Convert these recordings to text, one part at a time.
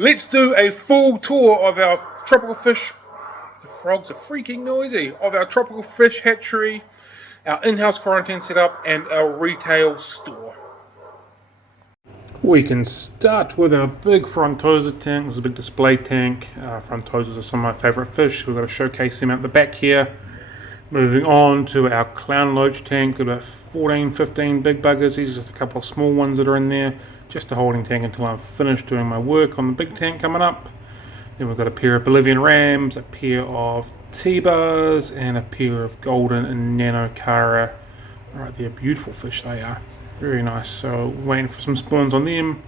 Let's do a full tour of our tropical fish. The frogs are freaking noisy. Of our tropical fish hatchery, our in-house quarantine setup, and our retail store. We can start with our big frontosa tank. This is a big display tank. Frontosas are some of my favourite fish. We've got to showcase them out the back here. Moving on to our clown loach tank. Got about 14, 15 big buggers. These are just a couple of small ones that are in there. Just a holding tank until I'm finished doing my work on the big tank coming up. Then we've got a pair of Bolivian rams, a pair of T-bars, and a pair of golden and nano cara. Alright, they're beautiful fish they are. Very nice. So waiting for some spawns on them.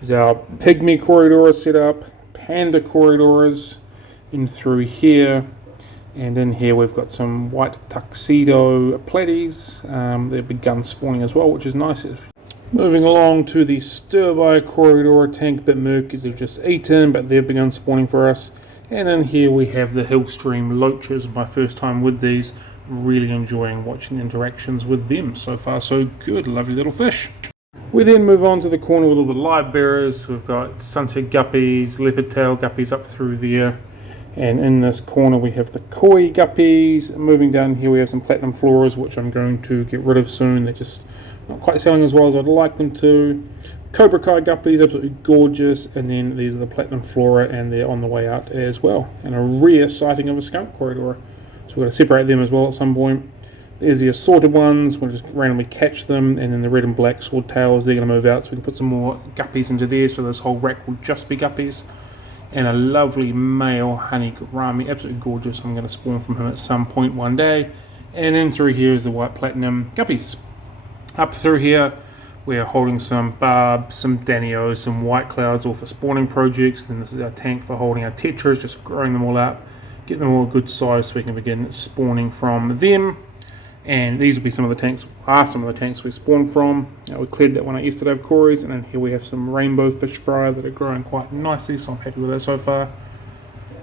There's our pygmy Corydoras set up, panda Corydoras in through here, and in here we've got some white tuxedo platies. They've begun spawning as well, which is nice. Moving along to the Stirby Corridor tank, bit murky as they've just eaten, but they've begun spawning for us. And in here we have the Hillstream Loaches. My first time with these. Really enjoying watching the interactions with them. So far so good, lovely little fish. We then move on to the corner with all the live bearers. We've got sunset guppies, leopard tail guppies up through there. And in this corner we have the koi guppies. Moving down here we have some platinum floras, which I'm going to get rid of soon. They're just not quite selling as well as I'd like them to. Cobra Kai guppies, absolutely gorgeous. And then these are the platinum flora, and they're on the way out as well. And a rare sighting of a skunk corridor. So we've got to separate them as well at some point. There's the assorted ones. We'll just randomly catch them. And then the red and black swordtails, they're going to move out. So we can put some more guppies into there. So this whole rack will just be guppies. And a lovely male honey gourami. Absolutely gorgeous. I'm going to spawn from him at some point one day. And in through here is the white platinum guppies. Up through here, we are holding some barbs, some danios, some white clouds, all for spawning projects. Then this is our tank for holding our tetras, just growing them all out. Get them all a good size so we can begin spawning from them. And these will be some of the tanks we spawned from. We cleared that one out yesterday of Corey's, and then here we have some rainbow fish fry that are growing quite nicely, so I'm happy with that so far.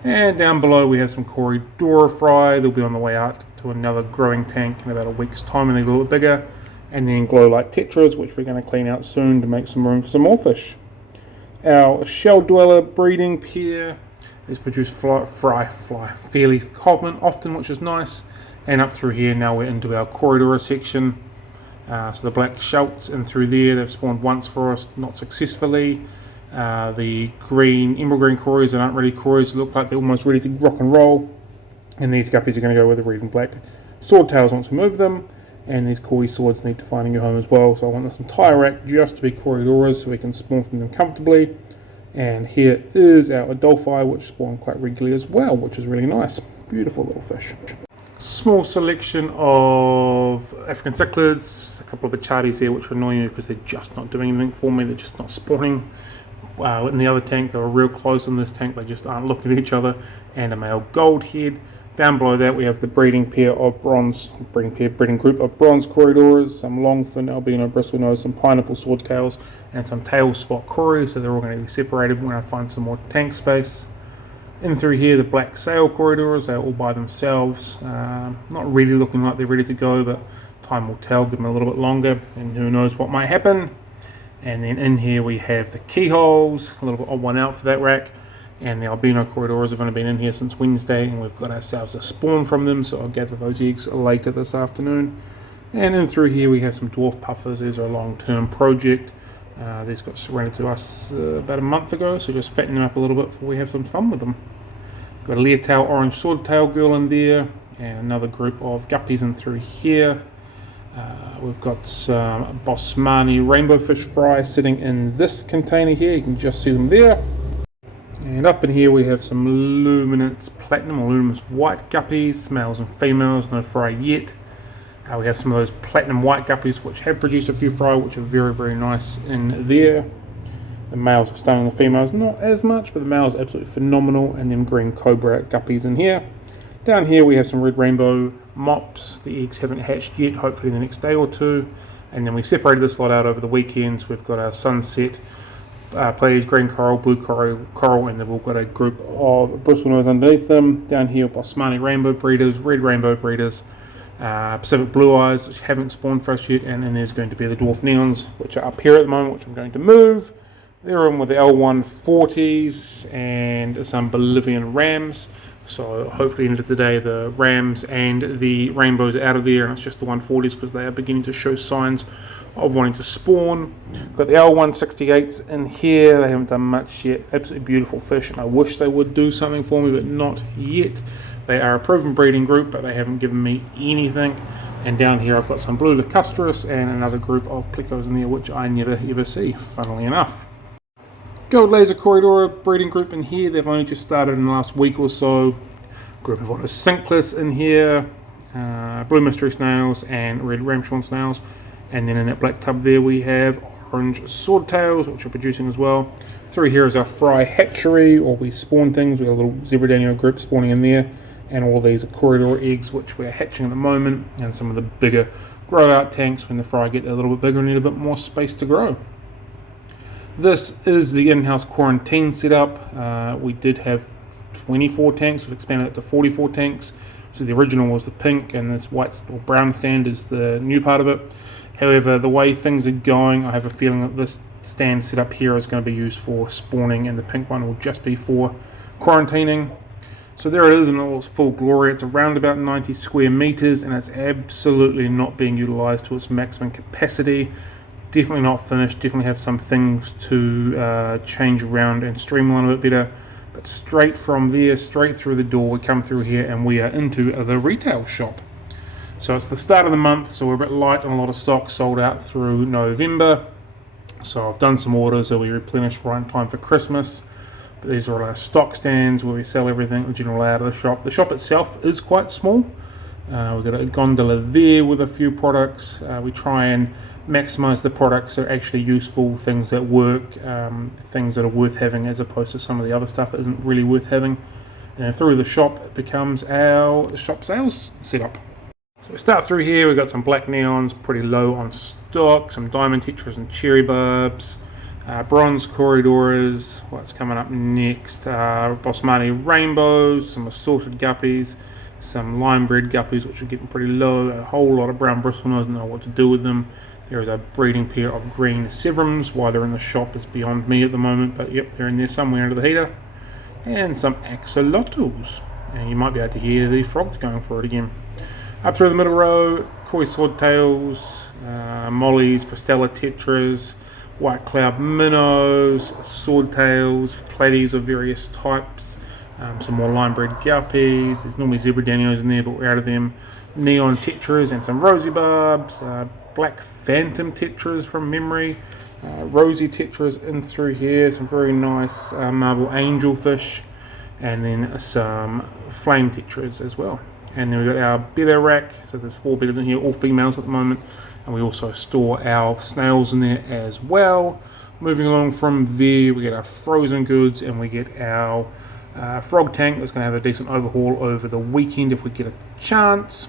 And down below we have some Corydora fry. They'll be on the way out to another growing tank in about a week's time, and they're a little bit bigger. And then glow light tetras, which we're going to clean out soon to make some room for some more fish. Our shell dweller breeding pair. These produce fly fairly common often, which is nice. And up through here now we're into our Corridor section. So the black shelts in through there, they've spawned once for us, not successfully. The green, emerald green cories that aren't really cories look like they're almost ready to rock and roll. And these guppies are going to go with the red and black swordtails once we move them. And these koi swords need to find a new home as well. So I want this entire rack just to be Corridoras so we can spawn from them comfortably. And here is our Adolphi, which spawn quite regularly as well, which is really nice. Beautiful little fish. Small selection of African cichlids, a couple of Bicharis here, which are annoying me because they're just not doing anything for me. They're just not spawning. In the other tank, they were real close. In this tank, they just aren't looking at each other. And a male gold head. Down below that, we have the breeding group of bronze Corridoras, some longfin albino bristlenose, some pineapple swordtails, and some tail spot cories. So they're all going to be separated when I find some more tank space. In through here, the black sail Corridoras, they're all by themselves. Not really looking like they're ready to go, but time will tell. Give them a little bit longer, and who knows what might happen. And then in here we have the keyholes, a little bit odd one out for that rack. And the albino Corridoras have only been in here since Wednesday, and we've got ourselves a spawn from them, so I'll gather those eggs later this afternoon. And in through here we have some dwarf puffers. These are a long-term project. These got surrendered to us about a month ago, so just fatten them up a little bit before we have some fun with them. Got a Leotail orange swordtail girl in there, and another group of guppies in through here. We've got some Bosmani rainbow fish fry sitting in this container here. You can just see them there. And up in here we have some luminance platinum or luminous white guppies, males and females, no fry yet. We have some of those platinum white guppies which have produced a few fry, which are very, very nice in there. The males are stunning, the females not as much, but the males are absolutely phenomenal. And then green cobra guppies in here. Down here we have some red rainbow mops. The eggs haven't hatched yet, hopefully in the next day or two. And then we separated this lot out over the weekends. We've got our sunset Pleiades, green coral, blue coral, and they've all got a group of bristlenose underneath them. Down here, Bosmani rainbow breeders, red rainbow breeders, Pacific blue eyes, which haven't spawned for us yet, and then there's going to be the dwarf neons, which are up here at the moment, which I'm going to move. They're in with the L140s and some Bolivian Rams. So hopefully end of the day the Rams and the Rainbows are out of there, and it's just the 140s because they are beginning to show signs of wanting to spawn. Got the L168s in here. They haven't done much yet. Absolutely beautiful fish, and I wish they would do something for me, but not yet. They are a proven breeding group, but they haven't given me anything. And down here I've got some blue lacustrus and another group of plecos in there, which I never ever see, funnily enough. Gold Laser Corridor breeding group in here. They've only just started in the last week or so. Group of Otocinclus in here, blue mystery snails and red ramshorn snails. And then in that black tub there we have orange swordtails, which are producing as well. Through here is our fry hatchery, or we spawn things. We've got a little zebra danio group spawning in there. And all these are corridor eggs, which we're hatching at the moment. And some of the bigger grow out tanks when the fry get a little bit bigger and need a bit more space to grow. This is the in-house quarantine setup. We did have 24 tanks. We've expanded it to 44 tanks. So the original was the pink, and this white or brown stand is the new part of it. However, the way things are going, I have a feeling that this stand setup here is going to be used for spawning, and the pink one will just be for quarantining. So there it is in all its full glory. It's around about 90 square meters, and it's absolutely not being utilized to its maximum capacity. Definitely not finished. Definitely have some things to change around and streamline a bit better. But straight from there, straight through the door, we come through here and we are into the retail shop. So it's the start of the month, so we're a bit light on a lot of stock, sold out through November. So I've done some orders that we replenish right in time for Christmas. But these are all our stock stands where we sell everything, the general layout of the shop. The shop itself is quite small. We've got a gondola there with a few products. We try and maximize the products that are actually useful, things that work, things that are worth having, as opposed to some of the other stuff that isn't really worth having. And through the shop it becomes our shop sales setup. So we start through here. We've got some black neons, pretty low on stock, some diamond tetras and cherry barbs, bronze corridors. What's coming up next? Basmati rainbows, some assorted guppies, some lime bred guppies, which are getting pretty low, a whole lot of brown bristlenose. Don't know what to do with them. There is a breeding pair of green Severums. Why they're in the shop is beyond me at the moment, but yep, they're in there somewhere under the heater. And some axolotls, and you might be able to hear the frogs going for it again. Up through the middle row, koi swordtails, mollies, Pristella tetras, white cloud minnows, swordtails, platies of various types, some more lime bred guppies. There's normally zebra danios in there, but we're out of them. Neon tetras and some rosy barbs, black phantom tetras from memory, rosy tetras in through here, some very nice marble angelfish, and then some flame tetras as well. And then we've got our betta rack, so there's 4 bettas in here, all females at the moment, and we also store our snails in there as well. Moving along from there, we get our frozen goods, and we get our frog tank that's going to have a decent overhaul over the weekend if we get a chance.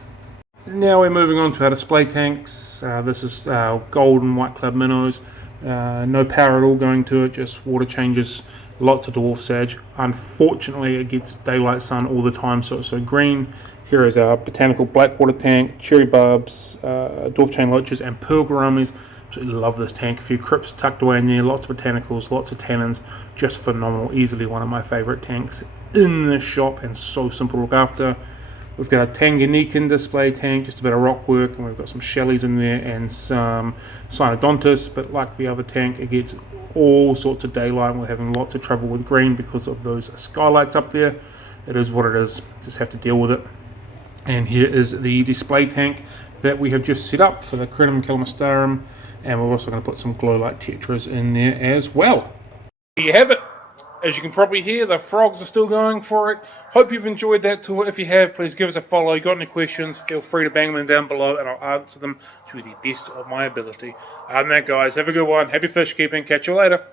Now we're moving on to our display tanks. This is our golden white club minnows. No power at all going to it, just water changes, lots of dwarf sage. Unfortunately, it gets daylight sun all the time, so it's so green. Here is our botanical blackwater tank, cherry barbs, dwarf chain loaches, and pearl gouramis. Absolutely love this tank. A few crypts tucked away in there, lots of botanicals, lots of tannins, just phenomenal. Easily one of my favourite tanks in the shop, and so simple to look after. We've got a Tanganyikan display tank, just a bit of rock work, and we've got some shellies in there and some Cynodontis, but like the other tank, it gets all sorts of daylight, and we're having lots of trouble with green because of those skylights up there. It is what it is, just have to deal with it. And here is the display tank that we have just set up for the Crenum calamastarum, and we're also going to put some glow light tetras in there as well. There you have it. As you can probably hear, the frogs are still going for it. Hope you've enjoyed that tour. If you have, please give us a follow. You got any questions, feel free to bang them down below, and I'll answer them to the best of my ability. Other than that, guys, have a good one. Happy fish keeping. Catch you later.